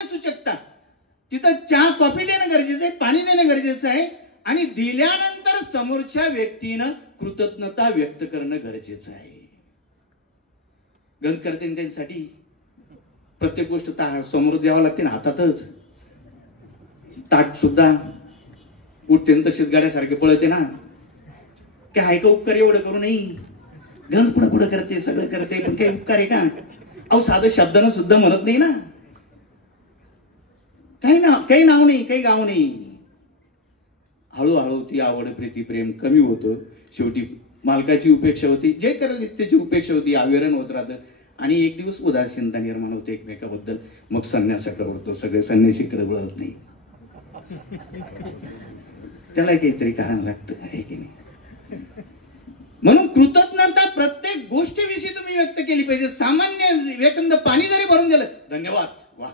सूचकता, तिथं चहा कॉफी देणं गरजेचं आहे, पाणी देणं गरजेचं आहे आणि दिल्यानंतर समोरच्या व्यक्तीनं कृतज्ञता व्यक्त करणं गरजेचं आहे. गंज करते त्यांच्यासाठी प्रत्येक गोष्ट समोर द्यावं लागते ना, हातातच. ताट सुद्धा उठते तसेच गाड्यासारखे पळते ना, काय आहे का उपकार एवढं करू नाही. गंज पुढं पुढं करते, सगळं करते, पण काही उपकार आहे का? अहो साधं शब्दानं सुद्धा म्हणत नाही ना. काही नाव नाही, काही गाव नाही. हळूहळू ती आवड, प्रीती, प्रेम कमी होतं. शेवटी मालकाची उपेक्षा होती, जे करेल त्याची उपेक्षा होती, आवेरण होत राहतं आणि एक दिवस उदासीनता निर्माण होते एकमेकाबद्दल. मग संन्यासाकडे होतो, सगळे संन्यासीकडे वळत नाही. त्याला काहीतरी कारण लागतं, आहे की नाही? म्हणून कृतज्ञता प्रत्येक गोष्टीविषयी तुम्ही व्यक्त केली पाहिजे. सामान्य एखादं पाणी जरी भरून दिलं, धन्यवाद, वा